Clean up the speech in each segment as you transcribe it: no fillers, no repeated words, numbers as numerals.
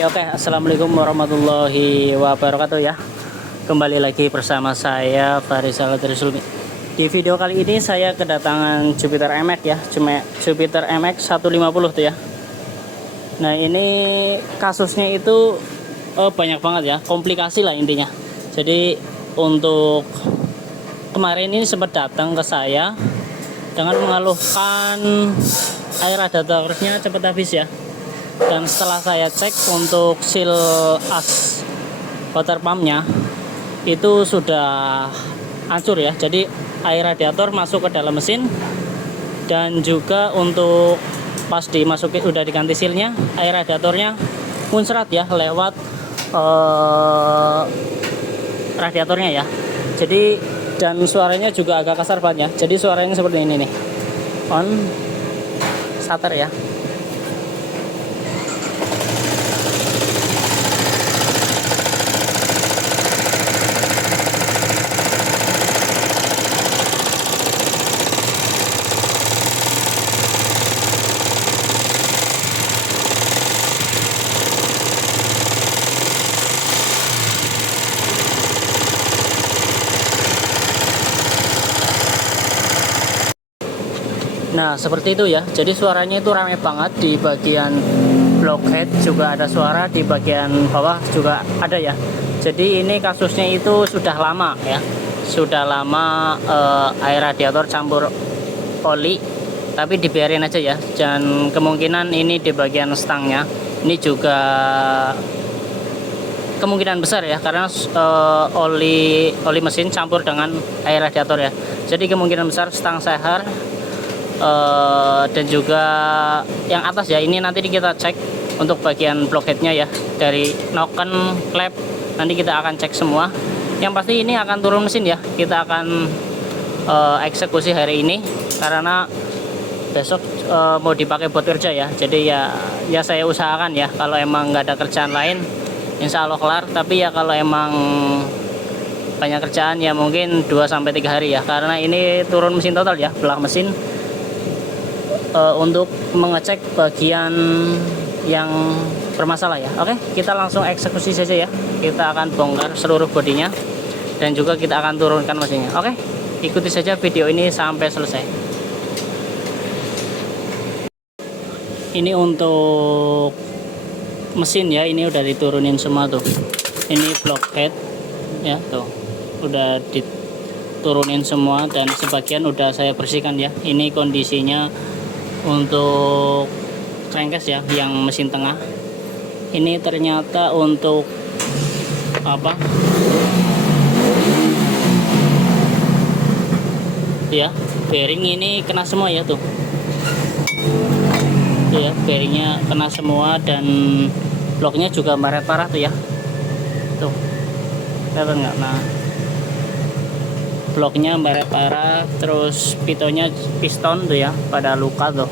Oke, assalamualaikum warahmatullahi wabarakatuh ya. Kembali lagi bersama saya Farisal Sulmi. Di video kali ini saya kedatangan Jupiter MX ya, Jupiter MX 150 tuh ya. Nah ini kasusnya itu banyak banget ya, komplikasi lah intinya. Jadi untuk kemarin ini sempat datang ke saya dengan mengeluhkan air radiatornya cepat habis ya. Dan setelah saya cek untuk seal as water pumpnya itu sudah hancur ya, jadi air radiator masuk ke dalam mesin, dan juga untuk pas dimasukin udah diganti sealnya, air radiatornya muncrat ya lewat radiatornya ya. Jadi dan suaranya juga agak kasar banget ya, jadi suaranya seperti ini nih, on starter ya. Nah seperti itu ya, jadi suaranya itu ramai banget. Di bagian blockhead juga ada suara, di bagian bawah juga ada ya. Jadi ini kasusnya itu sudah lama ya, sudah lama air radiator campur oli, tapi dibiarin aja ya. Dan kemungkinan ini di bagian stangnya ini juga kemungkinan besar ya, karena oli mesin campur dengan air radiator ya. Jadi kemungkinan besar stang seher dan juga yang atas ya, ini nanti kita cek untuk bagian blockheadnya ya, dari noken, klep, nanti kita akan cek semua. Yang pasti ini akan turun mesin ya, kita akan eksekusi hari ini karena besok mau dipakai buat kerja ya. Jadi ya saya usahakan ya, kalau emang nggak ada kerjaan lain insya Allah kelar, tapi ya kalau emang banyak kerjaan ya mungkin 2-3 hari ya, karena ini turun mesin total ya, belah mesin. Untuk mengecek bagian yang bermasalah ya. Oke, kita langsung eksekusi saja ya. Kita akan bongkar seluruh bodinya dan juga kita akan turunkan mesinnya. Oke, ikuti saja video ini sampai selesai. Ini untuk mesin ya, ini udah diturunin semua tuh. Ini blockhead ya, tuh udah diturunin semua dan sebagian udah saya bersihkan ya. Ini kondisinya untuk crankcase ya, yang mesin tengah ini ternyata untuk apa ya, bearing ini kena semua ya, tuh ya, bearingnya kena semua dan bloknya juga baret parah tuh ya, tuh kelihatan nggak? Nah bloknya baret parah, terus piston tuh ya pada luka tuh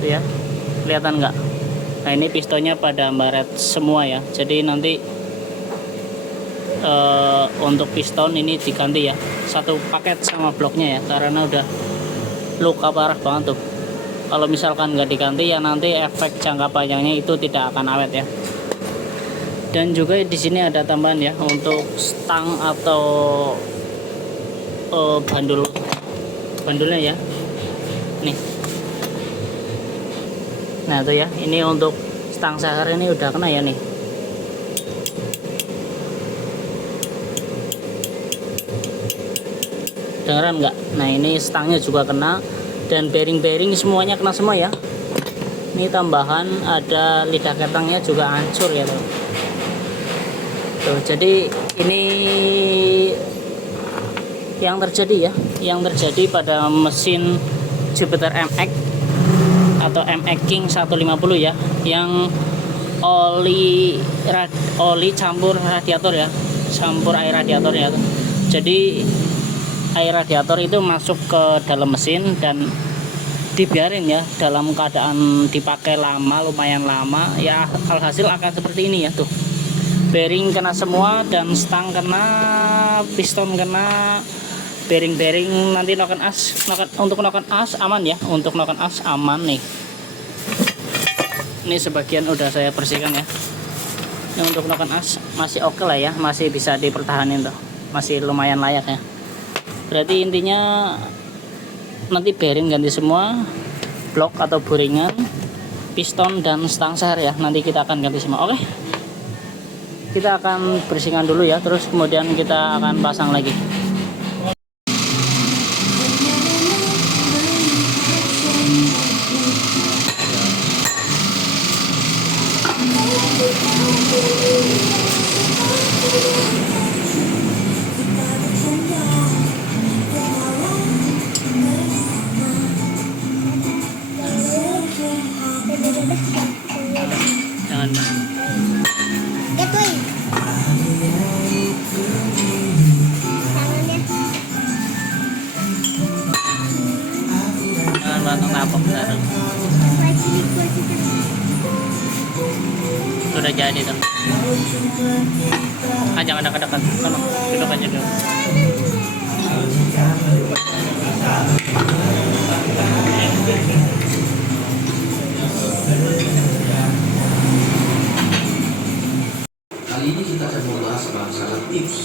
ya, kelihatan nggak? Nah ini pistonnya pada baret semua ya, jadi nanti untuk piston ini diganti ya, satu paket sama bloknya ya, karena udah luka parah banget tuh. Kalau misalkan nggak diganti ya nanti efek jangka panjangnya itu tidak akan awet ya. Dan juga di sini ada tambahan ya untuk stang atau bandulnya ya, nih. Nah itu ya, ini untuk stang seher ini udah kena ya nih. Dengeran nggak? Nah ini stangnya juga kena dan bearing semuanya kena semua ya. Ini tambahan ada lidah ketangnya juga hancur ya tuh. Tuh, jadi ini yang terjadi pada mesin Jupiter MX atau MX King 150 ya, yang oli campur radiator ya, campur air radiator ya. Jadi air radiator itu masuk ke dalam mesin dan dibiarin ya, dalam keadaan dipakai lama, lumayan lama ya, alhasil akan seperti ini ya. Tuh bearing kena semua dan stang kena, piston kena, bearing nanti untuk noken as aman ya, untuk noken as aman nih. Ini sebagian udah saya bersihkan ya. Ini untuk noken as masih oke lah ya, masih bisa dipertahankan tuh, masih lumayan layak ya. Berarti intinya nanti bearing ganti semua, blok atau buringan, piston dan stang seher ya, nanti kita akan ganti semua. Oke, kita akan bersihkan dulu ya, terus kemudian kita akan pasang lagi. Jangan bantung napok sekarang. Sudah jadi tuh. Jangan dekat-dekat. Sono, duduk aja dulu. Kali ini kita akan membahas masalah tips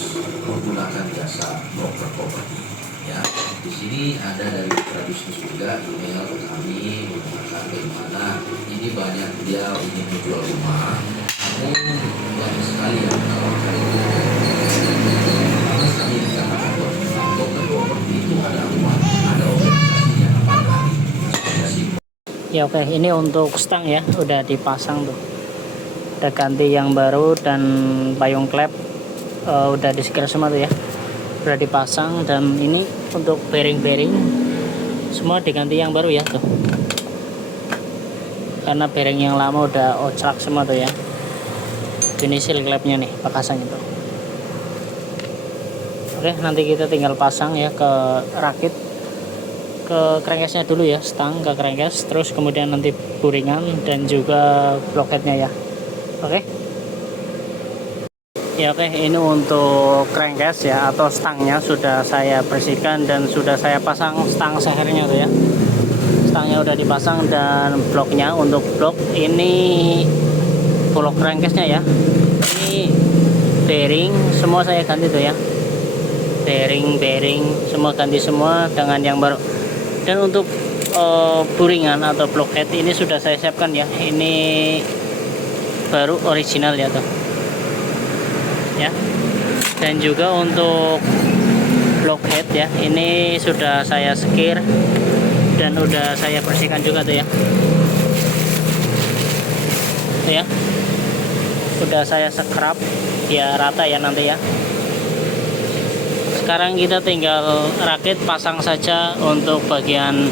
menggunakan jasa broker properti. Ya, di sini ada dari mitra bisnis juga email ke kami menggunakan bagaimana ini banyak dia ingin menjual rumah, namun banyak sekali yang menawarkan itu. Karena kami dikatakan broker properti itu ada rumah, ada organisasinya, ada asosiasi. Ya oke, ini untuk stang ya, udah dipasang tuh. Udah ganti yang baru dan payung klep udah diseker semua tuh ya, udah dipasang. Dan ini untuk bearing-bearing semua diganti yang baru ya tuh, karena bearing yang lama udah ocrak semua tuh ya. Ini seal klepnya nih pakasan itu. Oke, nanti kita tinggal pasang ya ke rakit, ke crankcase-nya dulu ya, stang ke crankcase, terus kemudian nanti buringan dan juga blockheadnya ya. Oke. Ya oke, ini untuk crankcase ya atau stangnya sudah saya bersihkan dan sudah saya pasang stang sehernya tuh ya. Stangnya udah dipasang dan bloknya, untuk blok ini blok crankcase-nya ya. Ini bearing semua saya ganti tuh ya. Bearing semua ganti semua dengan yang baru. Dan untuk buringan atau blockhead ini sudah saya siapkan ya. Ini baru original ya tuh ya. Dan juga untuk blockhead ya, ini sudah saya sekir dan udah saya bersihkan juga tuh ya. Tuh ya, udah saya scrub biar rata ya nanti ya. Sekarang kita tinggal rakit, pasang saja untuk bagian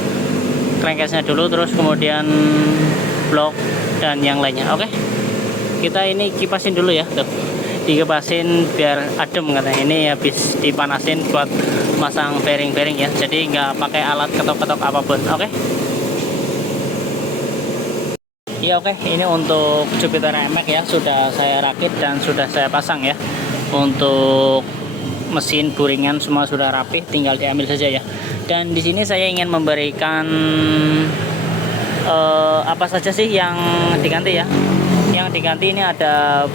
crankcase-nya dulu, terus kemudian blok dan yang lainnya. Oke, kita ini kipasin dulu ya tuh, dikipasin biar adem katanya. Ini habis dipanasin buat masang bearing-bearing ya, jadi nggak pakai alat ketok-ketok apapun. Oke. Ya oke, ini untuk Jupiter MX ya, sudah saya rakit dan sudah saya pasang ya. Untuk mesin buringan semua sudah rapi, tinggal diambil saja ya. Dan di sini saya ingin memberikan apa saja sih yang diganti ya. Yang diganti ini ada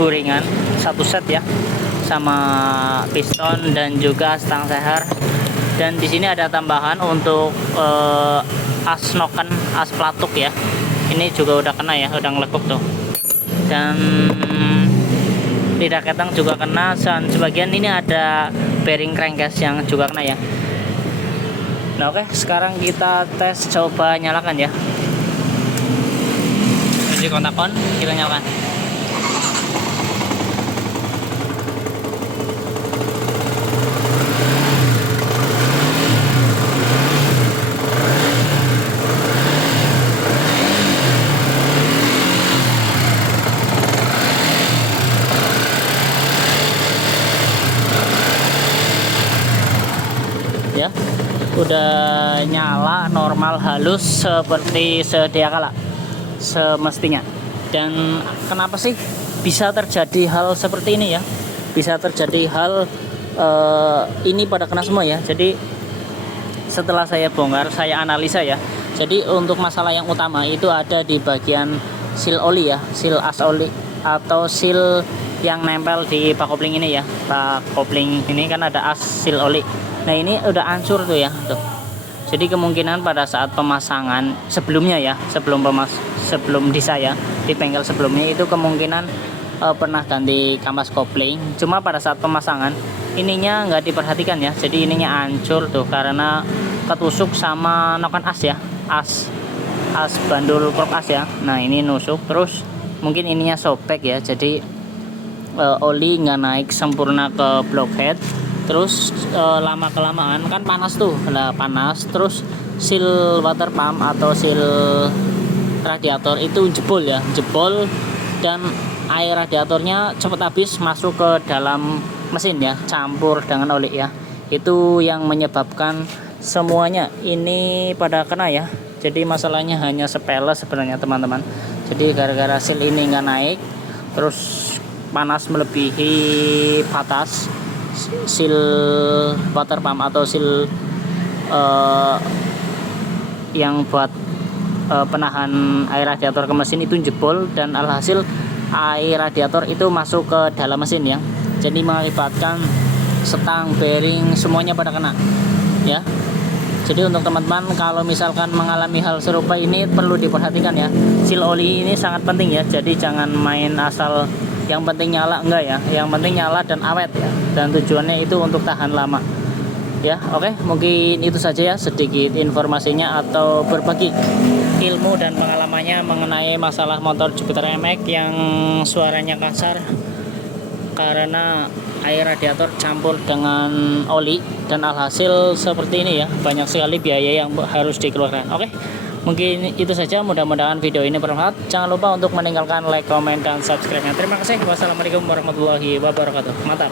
buringan satu set ya, sama piston dan juga stang seher. Dan di sini ada tambahan untuk as noken, as pelatuk ya. Ini juga udah kena ya, udah ngelekuk tuh. Dan lidah ketang juga kena, dan sebagian ini ada bearing crankcase yang juga kena ya. Nah oke, sekarang kita tes, coba nyalakan ya. Kunci kontak on, kita nyalakan. Ya, udah nyala normal halus seperti sedia kala semestinya. Dan kenapa sih bisa terjadi hal seperti ini ya, bisa terjadi hal ini pada kena semua ya. Jadi setelah saya bongkar, saya analisa ya, jadi untuk masalah yang utama itu ada di bagian seal oli ya, seal as oli atau seal yang nempel di pak kopling ini ya. Pak kopling ini kan ada as seal oli. Nah ini udah hancur tuh ya tuh. Jadi kemungkinan pada saat pemasangan sebelumnya ya, sebelum di saya di bengkel sebelumnya itu kemungkinan pernah ganti kampas kopling. Cuma pada saat pemasangan ininya nggak diperhatikan ya, jadi ininya hancur tuh karena ketusuk sama noken as ya, as bandul krok as ya. Nah ini nusuk, terus mungkin ininya sobek ya, jadi oli nggak naik sempurna ke blockhead. Terus lama kelamaan kan panas tuh, nah panas terus seal water pump atau seal radiator itu jebol ya, jebol, dan air radiatornya cepat habis masuk ke dalam mesin ya, campur dengan oli ya. Itu yang menyebabkan semuanya ini pada kena ya. Jadi masalahnya hanya sepele sebenarnya teman-teman. Jadi gara-gara seal ini nggak naik, terus panas melebihi batas, seal water pump atau seal yang buat penahan air radiator ke mesin itu jebol, dan alhasil air radiator itu masuk ke dalam mesin ya. Jadi mengakibatkan setang, bearing semuanya pada kena ya. Jadi untuk teman-teman kalau misalkan mengalami hal serupa ini perlu diperhatikan ya. Seal oli ini sangat penting ya. Jadi jangan main asal yang penting nyala, enggak ya. Yang penting nyala dan awet ya. Dan tujuannya itu untuk tahan lama. Ya, oke, mungkin itu saja ya sedikit informasinya atau berbagi ilmu dan pengalamannya mengenai masalah motor Jupiter MX yang suaranya kasar karena air radiator campur dengan oli, dan alhasil seperti ini ya, banyak sekali biaya yang harus dikeluarkan. Oke, mungkin itu saja, mudah-mudahan video ini bermanfaat. Jangan lupa untuk meninggalkan like, comment, dan subscribe-nya. Terima kasih. Wassalamualaikum warahmatullahi wabarakatuh. Mantap.